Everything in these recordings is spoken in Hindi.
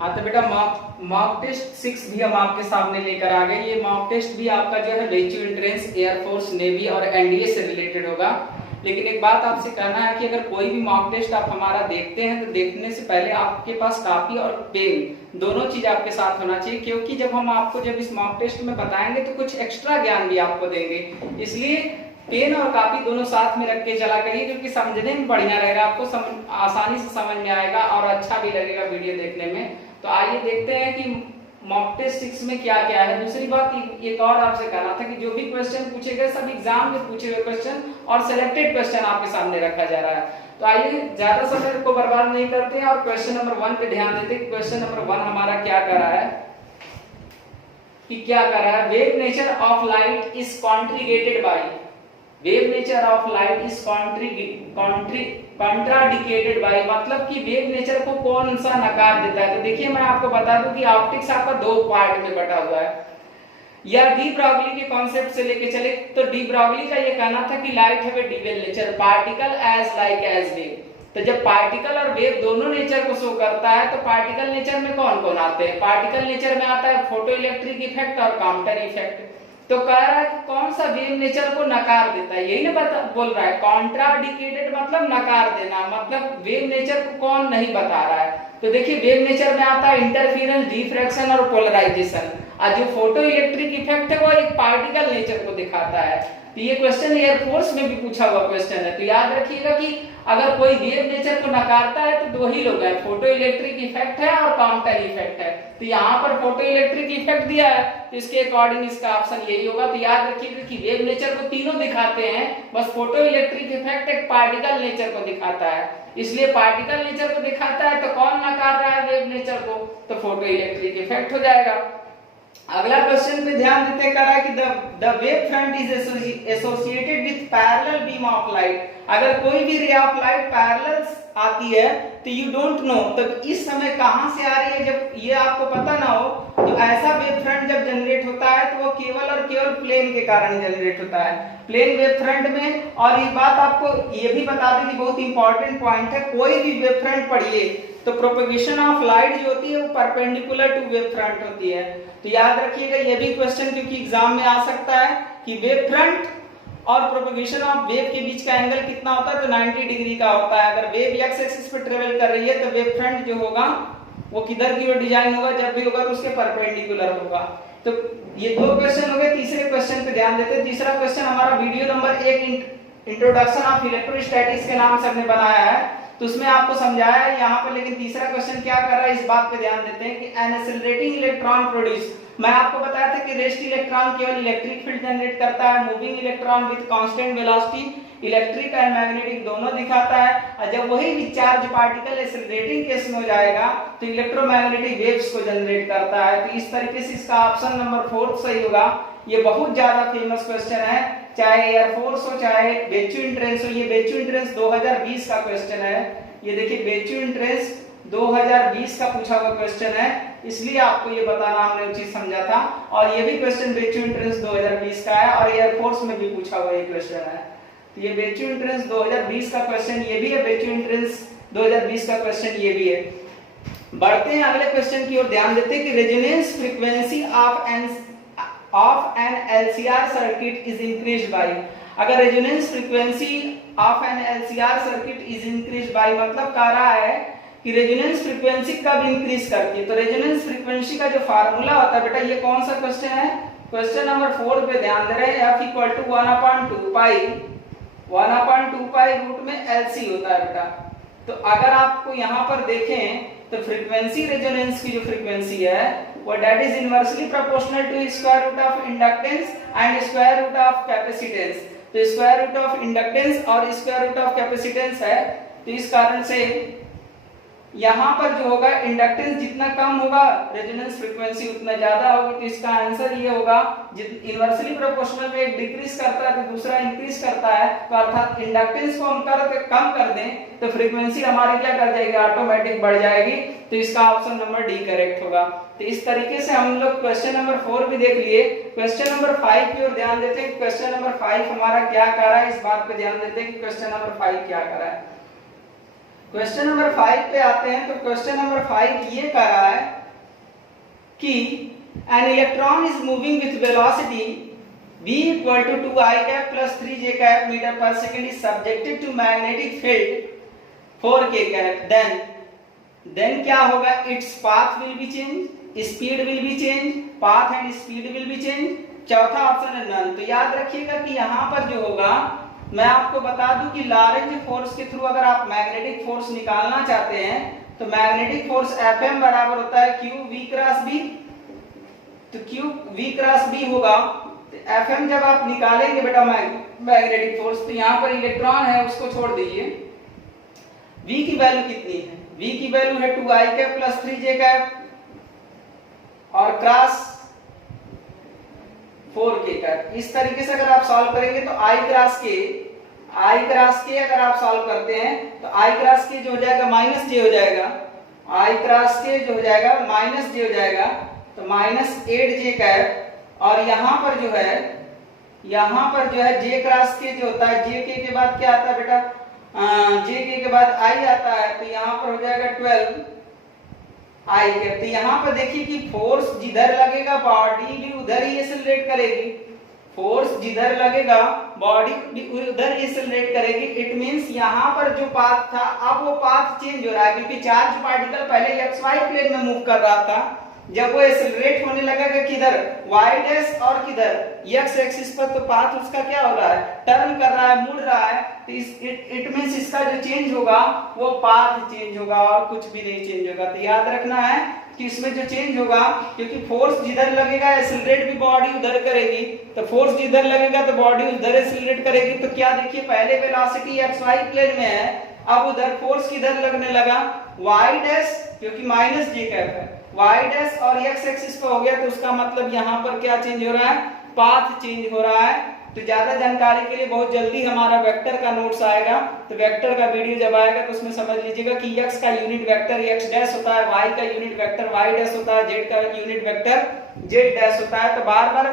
हाँ तो बेटा मॉक टेस्ट 6 भी हम आपके सामने लेकर आ गए। ये मॉक टेस्ट भी आपका जो है बेचू एंट्रेंस, एयरफोर्स, नेवी और एनडीए से रिलेटेड होगा। लेकिन एक बात आपसे कहना है कि अगर कोई भी मॉक टेस्ट आप हमारा देखते हैं तो देखने से पहले आपके पास कॉपी और पेन दोनों चीज आपके साथ होना चाहिए, क्योंकि जब हम आपको जब इस मॉक टेस्ट में बताएंगे तो कुछ एक्स्ट्रा ज्ञान भी आपको देंगे। इसलिए पेन और कॉपी दोनों साथ में रख के चला करिए, क्योंकि समझने में बढ़िया रहेगा, आपको आसानी से समझ में आएगा और अच्छा भी लगेगा वीडियो देखने में। तो आइए देखते हैं कि मॉक टेस्ट 6 में क्या क्या है। दूसरी बात एक और आपसे कहना था कि जो भी क्वेश्चन पूछे गए सब एग्जाम में पूछे हुए क्वेश्चन और सिलेक्टेड क्वेश्चन आपके सामने रखा जा रहा है। तो आइए ज्यादा समय को बर्बाद नहीं करते हैं और क्वेश्चन नंबर 1 पे ध्यान देते हैं। क्वेश्चन नंबर 1 हमारा क्या कर रहा है कि क्या कर रहा है, wave nature of light is contradicted by, wave nature of light is contradicted by, मतलब कि वेव नेचर को कौन सा नकार देता है। तो देखिए मैं आपको बता दूं कि ऑप्टिक्स आपका दो पार्ट में बटा हुआ है। या डी ब्रॉगली के कॉन्सेप्ट से लेके चले तो डी ब्रॉगली का ये कहना था कि light have a dual nature, particle as like as wave. तो जब पार्टिकल और वेव दोनों नेचर को शो करता है तो पार्टिकल नेचर में कौन कौन आते हैं, पार्टिकल नेचर में आता है फोटो इलेक्ट्रिक इफेक्ट और कॉम्पटन इफेक्ट। तो कह रहा है कि कौन सा वेव नेचर को नकार देता है, यही ना बोल रहा है। कॉन्ट्राडिकेटेड मतलब नकार देना, मतलब वेव नेचर को कौन नहीं बता रहा है। तो देखिए वेव नेचर में आता है इंटरफेरेंस, डिफ्रैक्शन और पोलराइजेशन, और जो फोटो इलेक्ट्रिक इफेक्ट है वो एक पार्टिकल नेचर को दिखाता है। तो ये क्वेश्चन एयरफोर्स में भी पूछा हुआ क्वेश्चन है। तो याद रखिएगा कि अगर कोई वेव नेचर को नकारता है तो दो ही लोग हैं, फोटो इलेक्ट्रिक इफेक्ट है और कॉम्पटन इफेक्ट है। तो यहाँ पर फोटो इलेक्ट्रिक इफेक्ट दिया है तो इसके अकॉर्डिंग इसका ऑप्शन यही होगा। तो याद रखिएगा कि वेव नेचर को तीनों दिखाते हैं, बस फोटो इलेक्ट्रिक इफेक्ट एक पार्टिकल नेचर को दिखाता है, इसलिए पार्टिकल नेचर को दिखाता है तो कौन नकार रहा है वेव नेचर को, तो फोटो इलेक्ट्रिक इफेक्ट हो जाएगा। अगला क्वेश्चन पे ध्यान देते कर रहा है कि the wave front is associated with parallel beam of light. अगर कोई भी रे ऑफ लाइट पैरेलल आती है तो यू डोंट नो, तो इस समय कहां से आ रही है, जब ये आपको पता ना हो तो ऐसा वेव फ्रंट जब जनरेट होता है तो वो केवल और केवल प्लेन के कारण जनरेट होता है, प्लेन वेव फ्रंट में। और ये बात आपको ये भी बता दें कि बहुत इंपॉर्टेंट पॉइंट है, कोई भी वेव फ्रंट पढ़िए तो प्रोपगेशन ऑफ लाइट जो होती है वो परपेंडिकुलर टू वेव फ्रंट होती है। तो याद रखिएगा ये भी क्वेश्चन क्योंकि एग्जाम में आ सकता है कि वेव फ्रंट और प्रोपगेशन ऑफ वेव के बीच का एंगल कितना होता है, तो 90 डिग्री का होता है। अगर वेव एक्स एक्सिस पे ट्रेवल कर रही है तो वेव फ्रंट जो होगा वो किधर की ओर डिजाइन होगा, जब भी होगा तो उसके परपेंडिकुलर होगा। तो ये दो क्वेश्चन हो गए। तीसरे क्वेश्चन पे ध्यान देते हैं। तीसरा क्वेश्चन हमारा video number 1 introduction of electrostatics के नाम से हमने बनाया है, तो उसमें आपको समझाया है यहाँ पर। लेकिन तीसरा क्वेश्चन क्या कर रहा है इस बात पे ध्यान देते हैं कि एन एक्सेलरेटिंग इलेक्ट्रॉन प्रोड्यूस, मैं आपको बताया था कि रेस्ट इलेक्ट्रॉन केवल इलेक्ट्रिक फील्ड जनरेट करता है, moving electron with constant velocity electric and magnetic दोनों दिखाता है। और जब वही चार्ज पार्टिकल एक्सेलरेटिंग केस में हो जाएगा तो इलेक्ट्रोमैग्नेटिक वेव्स को जनरेट करता है। तो इस तरीके से इसका ऑप्शन नंबर 4 सही होगा। ये बहुत ज्यादा फेमस क्वेश्चन है, चाहे एयरफोर्स हो चाहे बेचू एंट्रेंस हो। ये बेचू एंट्रेंस 2020 का क्वेश्चन है। ये देखिए बेचू एंट्रेंस 2020 का पूछा हुआ क्वेश्चन है, इसलिए आपको ये बताना हमने उचित समझा था। और ये भी क्वेश्चन बेचू एंट्रेंस 2020 का है और एयरफोर्स में भी पूछा हुआ ये क्वेश्चन है। तो ये बेचू एंट्रेंस 2020 का क्वेश्चन ये भी है, बेचू एंट्रेंस 2020 का क्वेश्चन ये भी है। बढ़ते हैं अगले क्वेश्चन की ओर, ध्यान देते हैं कि resonance frequency of an LCR circuit is increased by. अगर resonance frequency of an LCR circuit is increased by मतलब कह रहा है कि रेजोनेंस फ्रीक्वेंसी कब इंक्रीज करती है। तो रेजोनेंस फ्रीक्वेंसी का जो फार्मूला होता है बेटा, ये कौन सा क्वेश्चन है, क्वेश्चन नंबर 4 पे ध्यान दे रहे हैं। F = 1/2 पाई रूट में LC होता है बेटा। तो अगर आपको यहाँ पर देखें तो फ्रीक्वेंसी रेजोनेंस की जो फ्रीक्वेंसी है वो that is inversely proportional to square root of inductance and square root of capacitance. तो स्क्वायर रूट ऑफ इंडक्टेंस और स्क्वायर रूट ऑफ कैपेसिटेंस है, तो इस कारण से यहाँ पर जो होगा इंडक्टेंस जितना कम होगा रेजोनेंस फ्रीक्वेंसी उतना ज्यादा होगी। तो इसका आंसर ये होगा, इनवर्सली प्रोपोर्शनल में एक डिक्रीज करता है तो दूसरा इंक्रीज करता है, तो अर्थात इंडक्टेंस को हम कम कर दें तो फ्रीक्वेंसी हमारी क्या कर जाएगी, ऑटोमेटिक बढ़ जाएगी। तो इसका ऑप्शन नंबर डी करेक्ट होगा। तो इस तरीके से हम लोग क्वेश्चन नंबर 4 भी देख लिए। क्वेश्चन नंबर 5 की ओर ध्यान देते हैं। क्वेश्चन नंबर 5 हमारा क्या कर रहा है, इस बात पे ध्यान देते हैं कि क्वेश्चन नंबर 5 क्या कर रहा है। क्वेश्चन नंबर 5 पे आते हैं। तो क्वेश्चन नंबर 5 ये कह रहा है कि an electron is moving with velocity v equal to 2i cap plus 3j cap meter per second is subjected to magnetic field 4k cap, then क्या होगा? its path will be changed, speed will be changed, path and speed will be changed। चौथा ऑप्शन है नन। तो याद रखिएगा कि यहाँ पर जो होगा, मैं आपको बता दूं कि लॉरेंज फोर्स के थ्रू अगर आप मैग्नेटिक फोर्स निकालना चाहते हैं तो मैग्नेटिक फोर्स Fm बराबर होता है q v क्रॉस b। तो q v क्रॉस b होगा। तो Fm जब आप निकालेंगे बेटा मैग्नेटिक फोर्स, तो यहाँ पर इलेक्ट्रॉन है उसको छोड़ दीजिए, v की वैल्यू कितनी है? v की वैल्यू है 2i cap plus 3j cap और क्रॉस 4k कैप। इस तरीके से अगर आप सॉल्व करेंगे तो i क्रॉस के अगर आप सॉल्व करते हैं तो i क्रॉस के जो हो जाएगा माइनस j हो जाएगा, i क्रॉस के जो हो जाएगा माइनस j हो जाएगा, तो माइनस 8j कैप। और यहाँ पर जो है j क्रॉस के जो होता है, j के बाद क्या आता है बेटा? जे के बाद आई आता है, तो यहाँ पर हो जाएगा 12 आई के। तो यहाँ पर देखिए कि फोर्स जिधर लगेगा बॉडी भी उधर ही एक्सेलरेट करेगी, फोर्स जिधर लगेगा बॉडी भी उधर एक्सेलरेट करेगी। इट मींस यहाँ पर जो पाथ था अब वो पाथ चेंज हो रहा है, क्योंकि चार्ज पार्टिकल पहले xy प्लेन में मूव कर रहा था, जब वो एक्सेलरेट होने लगेगा किधर? y डैश और किधर? x एक्सिस पर, तो पाथ उसका क्या हो रहा है? टर्न कर रहा है, मुड़ रहा है। तो इट मींस इसका जो चेंज होगा वो पाथ चेंज होगा और कुछ भी नहीं चेंज होगा। तो याद रखना है कि इसमें जो चेंज होगा, क्योंकि फोर्स जिधर लगेगा एक्सेलरेट भी बॉडी उधर करेगी, तो फोर्स जिधर लगेगा तो बॉडी उधर एक्सेलरेट करेगी। तो क्या देखिए, पहले वेलोसिटी xy प्लेन में है, अब उधर फोर्स किधर लगने लगा? y डैश, क्योंकि माइनस j कैप है, y डैश और x एक्सिस पे हो गया, तो उसका मतलब यहाँ पर क्या चेंज हो रहा है? पाथ चेंज हो रहा है। तो ज्यादा जानकारी के लिए बहुत जल्दी हमारा वेक्टर का नोट्स आएगा, तो वेक्टर का वीडियो जब आएगा तो उसमें समझ लीजिएगा कि x का यूनिट वेक्टर x डैश होता है, y का यूनिट वेक्टर y डैश होता है, z का यूनिट वेक्टर z डैश होता है। तो बार बार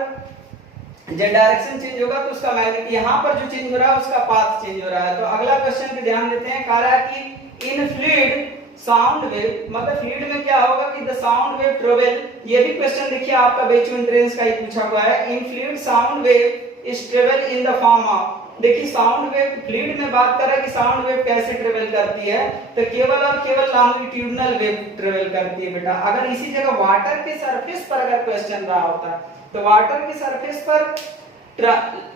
जब डायरेक्शन चेंज होगा तो उसका मैग्नेट, यहाँ पर जो चेंज हो रहा है उसका पाथ चेंज हो रहा है। तो अगला क्वेश्चन पे ध्यान देते हैं। कह रहा है कि इन फ्लूइड साउंड वेव, मतलब फ्लूइड में क्या होगा कि द साउंड वेव ट्रेवल, ये भी क्वेश्चन देखिए आपका बेचू एंट्रेंस का ही पूछा हुआ है। इन fluid sound wave is travel in the form of, देखिए साउंड वेव फ्लूइड में बात कर रहा है कि साउंड वेव कैसे ट्रेवल करती है, तो केवल और केवल लॉन्गिट्यूडिनल वेव ट्रेवल करती है बेटा। अगर इसी जगह वाटर के सरफेस पर अगर क्वेश्चन रहा होता तो वाटर के सरफेस पर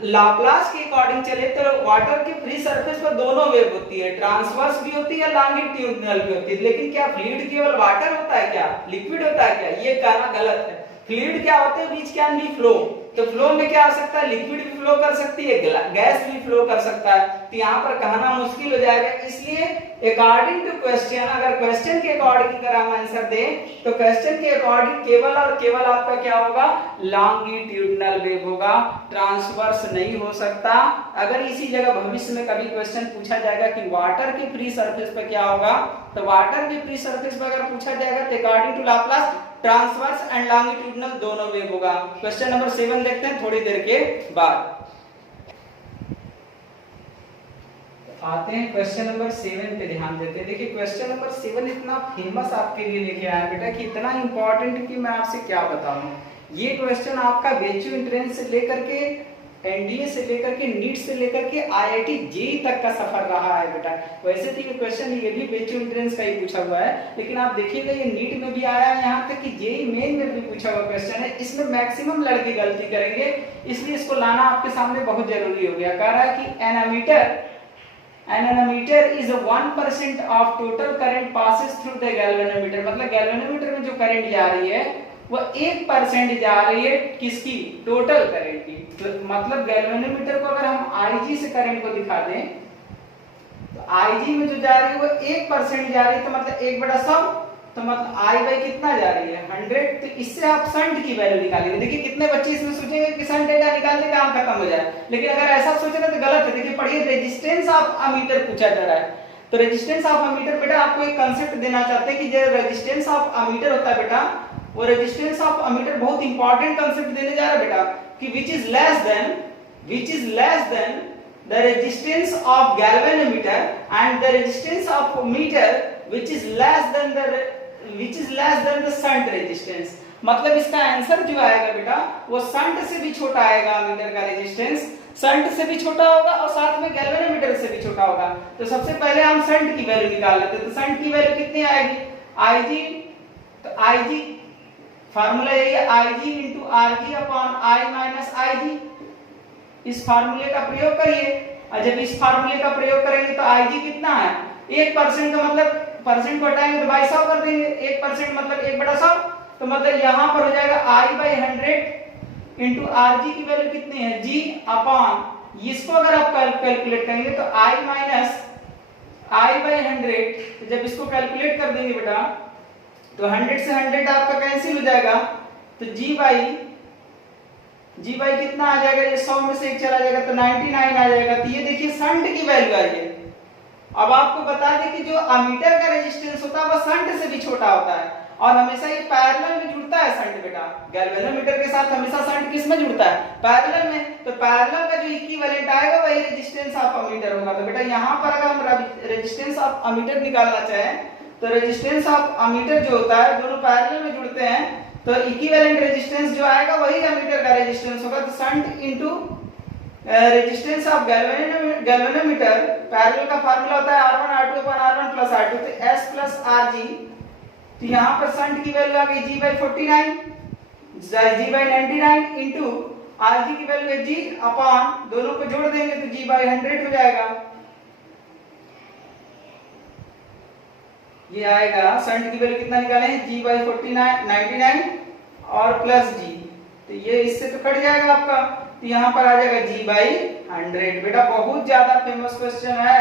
लाप्लास के अकॉर्डिंग चले तो वाटर के फ्री सरफेस पर दोनों वेव होती है, ट्रांसवर्स भी होती है, लॉन्गिट्यूडिनल भी होती है। लेकिन क्या फ्लूइड केवल वाटर होता है क्या? लिक्विड होता है क्या? ये कहना गलत है। फ्लूइड क्या होते हैं? Which can be flow. तो फ्लो में क्या हो सकता है? लिक्विड भी फ्लो कर सकती है, गैस भी फ्लो कर सकता है। तो यहाँ पर कहना मुश्किल हो जाएगा, इसलिए अकॉर्डिंग टू क्वेश्चन, अगर क्वेश्चन के अकॉर्डिंग अगर हम आंसर दें तो क्वेश्चन के अकॉर्डिंग केवल और केवल आपका क्या होगा? लॉन्गिट्यूडिनल वेव होगा, ट्रांसवर्स नहीं हो सकता। अगर इसी जगह भविष्य में कभी क्वेश्चन पूछा जाएगा कि वाटर के फ्री सरफेस पे क्या होगा, तो वाटर के फ्री सरफेस पे अगर पूछा जाएगा तो according to Laplace transverse and longitudinal दोनों वेव होगा। क्वेश्चन नंबर 7 देखते हैं थोड़ी देर के बाद। आते हैं क्वेश्चन नंबर 7 पे ध्यान देते हैं। देखिए क्वेश्चन नंबर 7 इतना फेमस आपके लिए लेके आया बेटा कि इतना इंपॉर्टेंट कि मैं आपसे क्या बताऊं। ये क्वेश्चन आपका बेचू एंट्रेंस से लेकर के एनडीए से लेकर के नीट से लेकर के आईआईटी जेईई तक का सफर रहा है बेटा। वैसे तो ये क्वेश्चन ये भी बेचू एंट्रेंस का ही पूछा हुआ है, लेकिन आप देखिएगा ये नीट में भी आया है, यहाँ तक कि जेईई मेन में भी पूछा हुआ क्वेश्चन है। इसमें मैक्सिमम लड़के गलती करेंगे, इसलिए इसको लाना आपके सामने बहुत जरूरी हो गया। कह रहा है कि an ammeter is 1% of total current passes through the galvanometer, मतलब गैल्वेनोमीटर में जो करंट जा रही है वो 1% जा रही है किसकी? टोटल करंट की। तो मतलब गैल्वेनोमीटर को अगर हम Ig से करंट को दिखा दें तो Ig में जो जा रही है वो 1% जा रही है, तो मतलब 1/100, तो मतलब I by कितना जा रही है? 100। तो इससे आप शंट की वैल्यू निकालिए। देखिए कितने बच्चे इसमें सोचेंगे कि शंट डेटा निकालने का काम खत्म हो जाए, लेकिन अगर ऐसा सोचेगा तो गलत है। देखिए पढ़िए, रेजिस्टेंस ऑफ अमीटर पूछा जा रहा है, तो रेजिस्टेंस ऑफ अमीटर बेटा आपको एक कांसेप्ट देना चाहते हैं कि जो रेजिस्टेंस ऑफ अमीटर होता है बेटा, वो रेजिस्टेंस ऑफ अमीटर बहुत इंपॉर्टेंट कांसेप्ट देने जा रहा है बेटा कि which is less than the resistance of galvanometer and the resistance of meter which is less than the shunt resistance। मतलब इसका आंसर जो आएगा बेटा वो शंट से भी छोटा आएगा, मीटर का रेजिस्टेंस शंट से भी छोटा होगा और साथ में गैल्वेनोमीटर से भी छोटा होगा। तो सबसे पहले हम शंट की वैल्यू निकाल लेते हैं। तो शंट की वैल्यू कितनी आएगी, Ig, तो Ig फार्मूला यही है, Ig into Rg upon I minus Ig। इस फार्मूले का प्रयोग करिए और जब इस फार्मूले का प्रयोग करेंगे तो Ig कितना है 1% का मतलब परसेंट को हटाएंगे तो बाई 100 कर देंगे, 1% मतलब 1/100, तो मतलब यहाँ पर हो जाएगा I/100 इंटू Rg की वैल्यू कितनी है G अपॉन, इसको अगर आप कैलकुलेट करेंगे तो I माइनस I/100, तो जब इसको कैलकुलेट कर देंगे बेटा तो 100 से 100 आपका कैंसिल हो जाएगा, तो G बाई कितना आ जाएगा, ये 100 में से 1 चला जाएगा तो 99 आ जाएगा। तो ये देखिए शंट की वैल्यू आई है। अब आपको बता दें कि जो अमीटर का रेजिस्टेंस होता है वो शंट से भी छोटा होता है और हमेशा ये पैरेलल में जुड़ता है शंट बेटा। गैल्वेनोमीटर के साथ हमेशा शंट किस में जुड़ता है, पैरेलल में। तो पैरेलल का जो इक्विवेलेंट आएगा वही रेजिस्टेंस ऑफ अमीटर होगा। तो बेटा यहाँ पर अगर हम रेजिस्टेंस ऑफ अमीटर निकालना चाहें तो रेजिस्टेंस ऑफ अमीटर जो होता है दोनों पैरेलल में जुड़ते हैं तो इक्विवेलेंट रेजिस्टेंस जो आएगा वही अमीटर का रेजिस्टेंस होगा। तो shunt into resistance of galvanometer, parallel का फार्मूला होता है R1 R2 upon R1 plus R2, तो S plus RG। तो यहाँ पर शंट की वैल्यू आ गई G/49, G/99 इंटू RG की वैल्यू है G अपॉन, दोनों को जोड़ देंगे तो G/100 हो जाएगा। ये आएगा शंट की वैल्यू कितना निकाले हैं G/99 और प्लस G, तो ये इससे तो कट जाएगा आपका, तो यहाँ पर आ जाएगा G/100। बेटा बहुत ज्यादा फेमस क्वेश्चन है,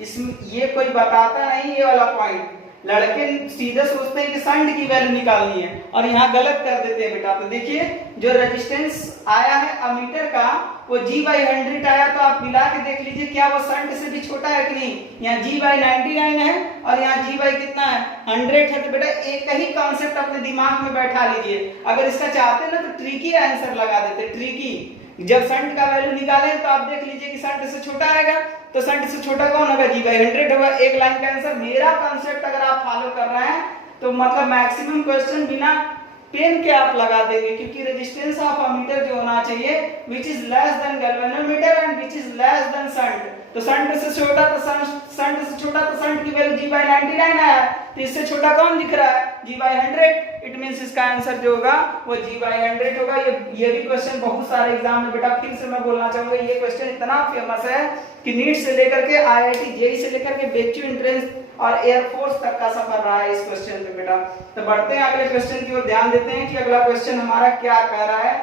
इसमें ये कोई बताता नहीं ये वाला पॉइंट। लड़के सीधे सोचते हैं कि शंट की वैल्यू निकालनी है और यहाँ गलत कर देते हैं बेटा। तो देखिए जो रेजिस्टेंस आया है अमीटर का वो G/100 आया, तो आप मिला के देख लीजिए क्या वो शंट से भी छोटा है कि नहीं। यहाँ G/99 है और यहाँ G/ कितना है 100 है। तो बेटा एक ही कॉन्सेप्ट अपने दिमाग में बैठा लीजिए। अगर इसका चाहते ना तो ट्रिकी आंसर लगा देते, ट्रिकी। जब शंट का वैल्यू निकाले तो आप देख लीजिए कि शंट से छोटा आएगा, तो शंट से छोटा कौन होगा G/100 होगा। एक लाइन का आंसर। मेरा कॉन्सेप्ट अगर आप फॉलो कर रहे हैं तो मतलब मैक्सिमम क्वेश्चन बिना पेन के आप लगा देंगे, क्योंकि रेजिस्टेंस ऑफ अमीटर जो होना चाहिए which is less than galvanometer and which is less than shunt. तो शंट से छोटा तो शंट की वैल्यू G/99 आया, तो इससे छोटा कौन दिख रहा है G/100। इट मींस इसका आंसर जो होगा वो G/100 होगा। ये भी क्वेश्चन बहुत सारे एग्जाम में बेटा फिर से मैं बोलना चाहूंगा, ये क्वेश्चन इतना फेमस है कि नीट से लेकर के IIT JEE से लेकर के बेच्यू एंट्रेंस और एयरफोर्स तक का सफर रहा है इस क्वेश्चन पे बेटा। तो बढ़ते हैं अगले क्वेश्चन की ओर, ध्यान देते हैं कि अगला क्वेश्चन हमारा क्या कह रहा है।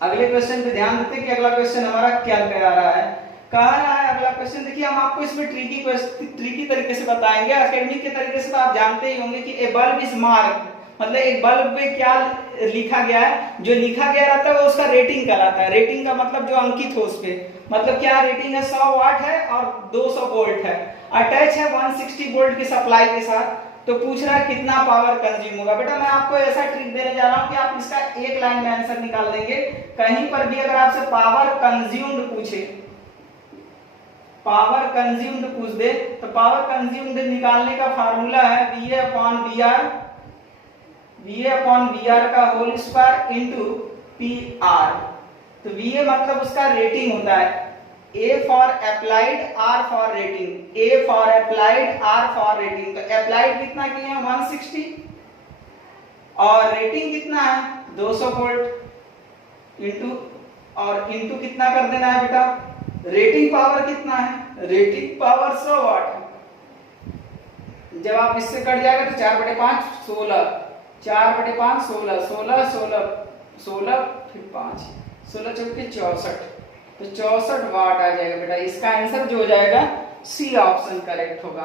अगले क्वेश्चन पे ध्यान देते हैं कि अगला क्वेश्चन हमारा क्या कह रहा है। कह रहा है अगला क्वेश्चन, देखिए हम आपको इसमें ट्रिकी तरीके से बताएंगे। एकेडमिक के तरीके से तो आप जानते ही होंगे कि ए बल्ब इज मार्क्ड, मतलब एक बल्ब पे क्या लिखा गया है, जो लिखा गया रहता है वो उसका रेटिंग कहलाता है। रेटिंग का मतलब जो अंकित हो उस पे, मतलब क्या रेटिंग है 100 वाट है और 200 वोल्ट है, अटैच है 160 वोल्ट की सप्लाई के साथ। तो पूछ रहा है कितना पावर कंज्यूम होगा। बेटा मैं आपको ऐसा ट्रिक देने जा रहा हूं कि आप इसका एक लाइन में आंसर निकाल देंगे। कहीं पर भी अगर आपसे पावर कंज्यूम्ड पूछे, पावर कंज्यूम्ड पूछ दे, तो पावर कंज्यूम्ड निकालने का फार्मूला है VA अपॉन VR का होल स्क्वायर इनटू PR। तो VA मतलब उसका रेटिंग होता है, A for applied, R for rating, A for applied, R for rating. तो अप्लाइड कितना किए हैं 160 और रेटिंग कितना है 200 वोल्ट इनटू, और इनटू कितना कर देना है बेटा, रेटिंग पावर कितना है, रेटिंग पावर 100 वाट। जब आप इससे कट जाएगा तो 4/5 16, 4/5 16, 16 16 16 फिर 5 16 चौके 64, तो 64 वाट आ जाएगा बेटा। इसका आंसर जो हो जाएगा सी ऑप्शन करेक्ट होगा।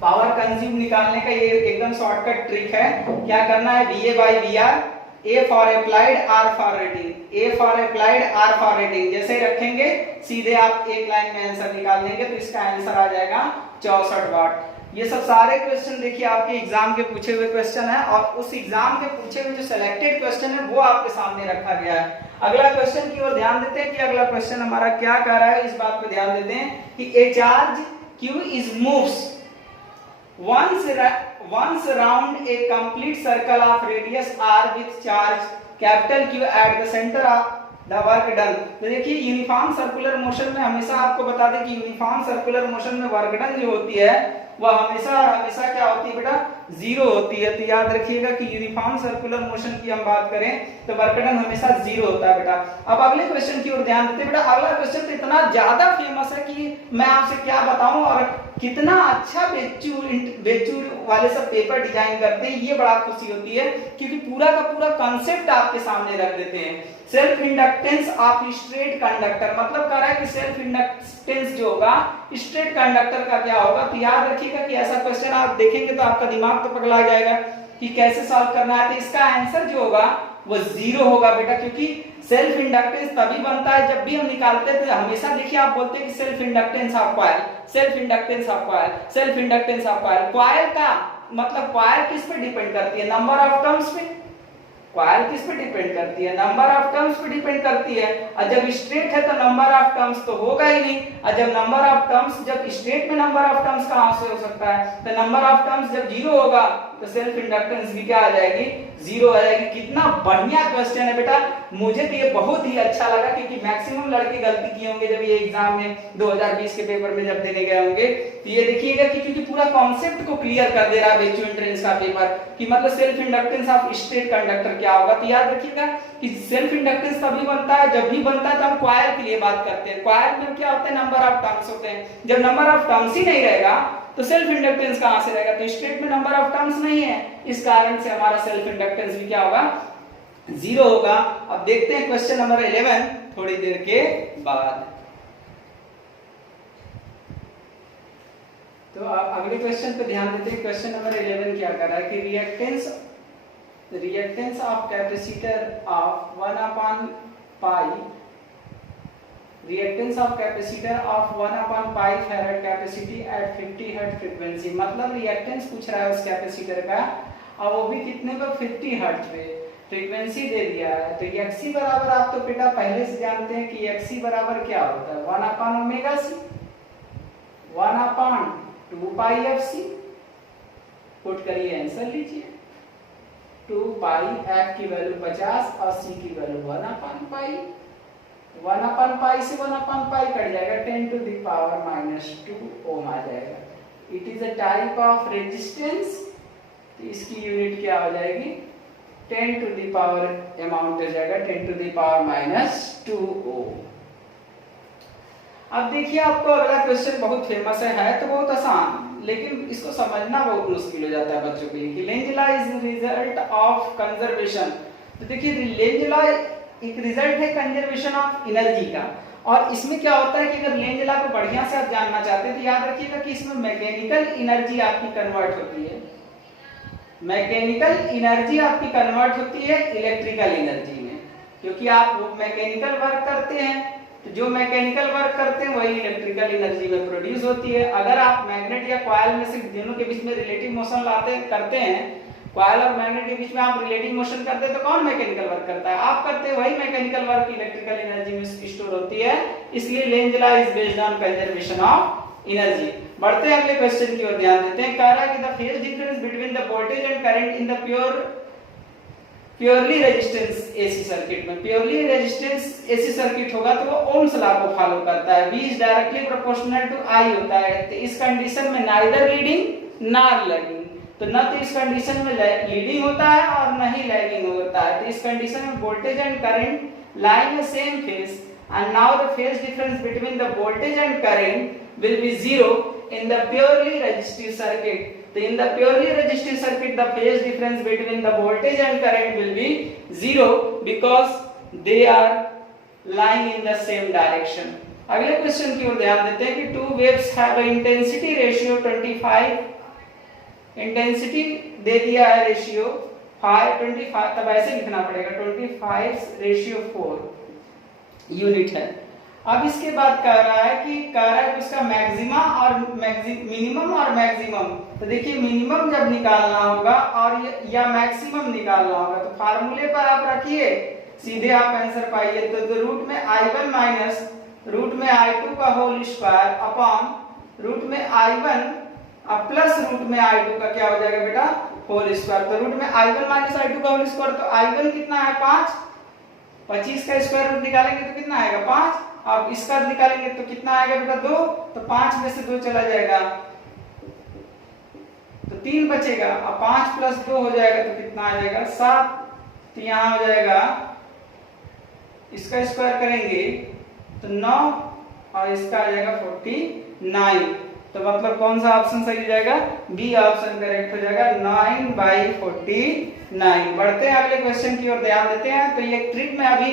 पावर कंज्यूम निकालने का ये एकदम शॉर्टकट ट्रिक है। क्या करना है VA/VR, A for applied, R for rating, A for applied, R for rating. जैसे ही रखेंगे सीधे आप एक लाइन में आंसर निकाल देंगे, तो इसका आंसर आ जाएगा 64 वाट। ये सब सारे क्वेश्चन देखिए आपके एग्जाम के पूछे हुए क्वेश्चन है, और उस एग्जाम के पूछे हुए जो सिलेक्टेड क्वेश्चन है वो आपके सामने रखा गया है। अगला क्वेश्चन की ओर ध्यान देते हैं कि अगला क्वेश्चन हमारा क्या कह रहा है, इस बात पे ध्यान देते हैं कि ए charge Q is moves once around a complete circle of radius r with charge capital Q at the center of the work done। तो देखिए यूनिफॉर्म सर्कुलर मोशन में हमेशा आपको बता दें कि यूनिफॉर्म सर्कुलर मोशन में वर्क डन जो होती है वह हमेशा क्या होती है बेटा, जीरो होती है। तो याद रखिएगा कि यूनिफॉर्म सर्कुलर मोशन की हम बात करें तो वर्क डन हमेशा जीरो होता है बेटा। अब अगले क्वेश्चन की ओर ध्यान देते हैं बेटा। अगला क्वेश्चन तो इतना ज्यादा फेमस है कि मैं आपसे क्या बताऊं, और कितना अच्छा बेचूर वाले सब पेपर डिजाइन करते हैं, ये बड़ा खुशी होती है क्योंकि पूरा का पूरा कॉन्सेप्ट आपके सामने रख देते हैं। Self inductance of straight conductor, मतलब कह रहा है कि सेल्फ इंडक्टेंस जो होगा स्ट्रेट कंडक्टर का क्या होगा। तो याद रखिएगा कि ऐसा क्वेश्चन आप देखेंगे तो आपका दिमाग तो पगला जाएगा कि कैसे सॉल्व करना है। तो इसका आंसर जो होगा वो जीरो होगा बेटा, क्योंकि सेल्फ इंडक्टेंस तभी बनता है जब भी हम निकालते हैं तो हमेशा देखिए आप बोलते हैं कि self inductance of coil, self inductance of coil, self inductance of coil. Coil का मतलब कॉइल किस पे डिपेंड करती है, नंबर ऑफ टर्म्स पे। कॉइल किस पे डिपेंड करती है, नंबर ऑफ टर्म्स पे डिपेंड करती है। और जब स्ट्रेट है तो नंबर ऑफ टर्म्स तो होगा ही नहीं, और जब नंबर ऑफ टर्म्स, जब स्ट्रेट में नंबर ऑफ टर्म्स कहां से हो सकता है, तो नंबर ऑफ टर्म्स जब जीरो होगा तो सेल्फ इंडक्टेंस भी क्या आ जाएगी, जीरो आ जाएगी। कितना बढ़िया क्वेश्चन है बेटा, मुझे तो ये बहुत ही अच्छा लगा क्योंकि मैक्सिमम लड़के गलती किए होंगे जब ये एग्जाम में 2020 के पेपर में जब देने गए होंगे। तो ये देखिएगा कि क्योंकि पूरा कॉन्सेप्ट को क्लियर कर दे रहा है बेचू एंट्रेंस का पेपर कि मतलब self inductance of straight conductor क्या होगा। तो याद रखिएगा कि सेल्फ इंडक्टेंस तभी बनता है जब भी बनता है तो हम कॉइल के लिए बात करते हैं। कॉइल में क्या होता है, नंबर ऑफ टर्न्स होते हैं। जब नंबर ऑफ टर्न्स ही नहीं रहेगा तो सेल्फ इंडक्टेंस कहां से रहेगा, तो स्ट्रेट में नंबर ऑफ टर्न्स नहीं है, इस कारण से हमारा सेल्फ इंडक्टेंस भी क्या होगा, जीरो होगा। अब देखते हैं क्वेश्चन नंबर 11 थोड़ी देर के बाद। तो आप अगले क्वेश्चन पे ध्यान देते हैं। क्वेश्चन नंबर 11 क्या कर रहा है कि reactance of capacitor of 1/π reactance of capacitor of 1/π farad capacity at 50 hertz frequency. मतलब रिएक्टेंस पूछ रहा है उस कैपेसिटर का, और वो भी कितने पर, 50 हर्ट्ज पे फ्रीक्वेंसी दे दिया है। तो Xc बराबर आप तो बेटा पहले से जानते हैं कि Xc बराबर क्या होता है, 1/ωc, 1/2πfc। पुट करिए, आंसर लीजिए। 2π f की वैल्यू 50 और c की वैल्यू 1/π। 1/π से 1/π कट जाएगा, 10⁻⁻² ओम आ जाएगा। It is a type of resistance, तो इसकी यूनिट क्या हो जाएगी, 10⁻, अमाउंट हो जाएगा 10⁻⁻² ओम। अब देखिए आपको अगला क्वेश्चन बहुत फेमस है तो बहुत आसान, लेकिन इसको समझना बहुत मुश्किल हो जाता है बच्चों के लिए कि Lenz law is result of conservation. तो देखिए लेंज लॉ एक रिजल्ट है कंजर्वेशन ऑफ एनर्जी का, और इसमें क्या होता है कि अगर लेंज लॉ को बढ़िया से आप जानना चाहते हैं तो याद रखिएगा कि इसमें मैकेनिकल एनर्जी आपकी कन्वर्ट होती है, मैकेनिकल एनर्जी आपकी कन्वर्ट होती है इलेक्ट्रिकल एनर्जी में, क्योंकि आप मैकेनिकल वर्क करते हैं तो जो मैकेनिकल वर्क करते हैं वही इलेक्ट्रिकल एनर्जी में प्रोड्यूस होती है। अगर आप मैग्नेट या कॉइल में से दोनों के बीच में रिलेटिव मोशन करते हैं, कॉइल और मैग्नेट के बीच में आप रिलेटिव मोशन करते हैं तो कौन मैकेनिकल वर्क करता है, आप करते हैं। वही मैकेनिकल वर्क इलेक्ट्रिकल एनर्जी में स्टोर होती है, इसलिए Lenz law is based on conservation of energy. बढ़ते हैं अगले क्वेश्चन की ओर ध्यान देते हैं। कह रहा है कि the phase difference between the voltage and current in the purely resistance AC circuit में, प्योरली रेजिस्टेंस एसी सर्किट होगा तो वो ओम्स लॉ को फॉलो करता है। V is directly proportional to I होता है। तो इस कंडीशन में नाइदर लीडिंग नॉर लैगिंग, तो न तो इस कंडीशन में लीडिंग होता है और न ही लैगिंग होता है। तो इस कंडीशन में voltage and current lie in the same phase, and now the phase difference between the voltage and current will be zero in the purely resistive circuit. So in the purely resistive circuit the phase difference between the voltage and current will be zero because they are lying in the same direction. अगले क्वेश्चन की ओर ध्यान देते हैं कि two waves have a intensity ratio 25, intensity दे दिया है रेशियो 5:25, तब ऐसे लिखना पड़ेगा 25:4 यूनिट है। अब इसके बाद कह रहा है कि उसका मैक्सिमा और मिनिमम और मैक्सिमम। तो देखिए मिनिमम जब निकालना होगा और या मैक्सिमम निकालना होगा तो फार्मूले पर आप रखिए, सीधे आप आंसर पाइए। तो रूट में I1 माइनस रूट में I2 का होल स्क्वायर अपॉन रूट में I1 अब प्लस रूट में I2 का क्या हो जाएगा बेटा, होल स्क्वायर। तो रूट में I1 माइनस I2 का होल स्क्वायर, तो I1 कितना है 5, 25 का स्क्वायर रूट निकालेंगे तो कितना आएगा 5। अब इसका निकालेंगे तो कितना आएगा बेटा 2, तो 5 में से 2 चला जाएगा तो 3 बचेगा। अब 5 प्लस 2 हो जाएगा तो कितना आ जाएगा 7। तो यहाँ हो जाएगा इसका स्क्वायर करेंगे तो 9 और इसका आ जाएगा 49। तो मतलब कौन सा ऑप्शन सही हो जाएगा, बी ऑप्शन करेक्ट हो जाएगा, 9/49। बढ़ते हैं अगले क्वेश्चन की ओर, ध्यान देते हैं। तो ये ट्रिक में अभी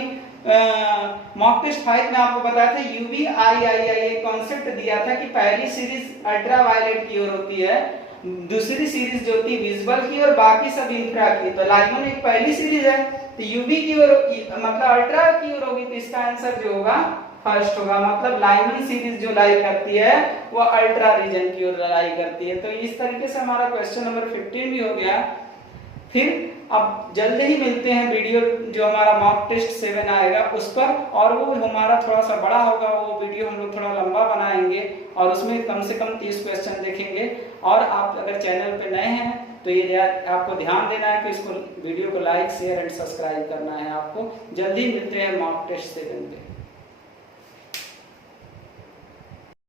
मॉक टेस्ट 5 में आपको बताया था यूवी आई एक कॉन्सेप्ट दिया था कि पहली सीरीज अल्ट्रावायलेट की ओर होती है, दूसरी सीरीज जो होती है विजिबल की और बाकी सब इंफ्रा की। तो लाइमन एक पहली सीरीज है तो यूवी की ओर मतलब अल्ट्रा की ओर होगी, तो इसका आंसर जो होगा फर्स्ट होगा। मतलब लाइमन सीरीज जो लाई करती है वो अल्ट्रा रीजन की ओर लाई करती है। तो इस तरीके से हमारा क्वेश्चन नंबर 15 भी हो गया। फिर अब जल्द ही मिलते हैं वीडियो जो हमारा मॉक टेस्ट 7 आएगा उस पर, और वो हमारा थोड़ा सा बड़ा होगा, वो वीडियो हम लोग थोड़ा लंबा बनाएंगे और उसमें कम से कम 30 क्वेश्चन देखेंगे। और आप अगर चैनल पे नए हैं तो ये आपको ध्यान देना है कि इसको वीडियो को लाइक शेयर एंड सब्सक्राइब करना है आपको। जल्दी मिलते हैं मॉक टेस्ट 7 पे।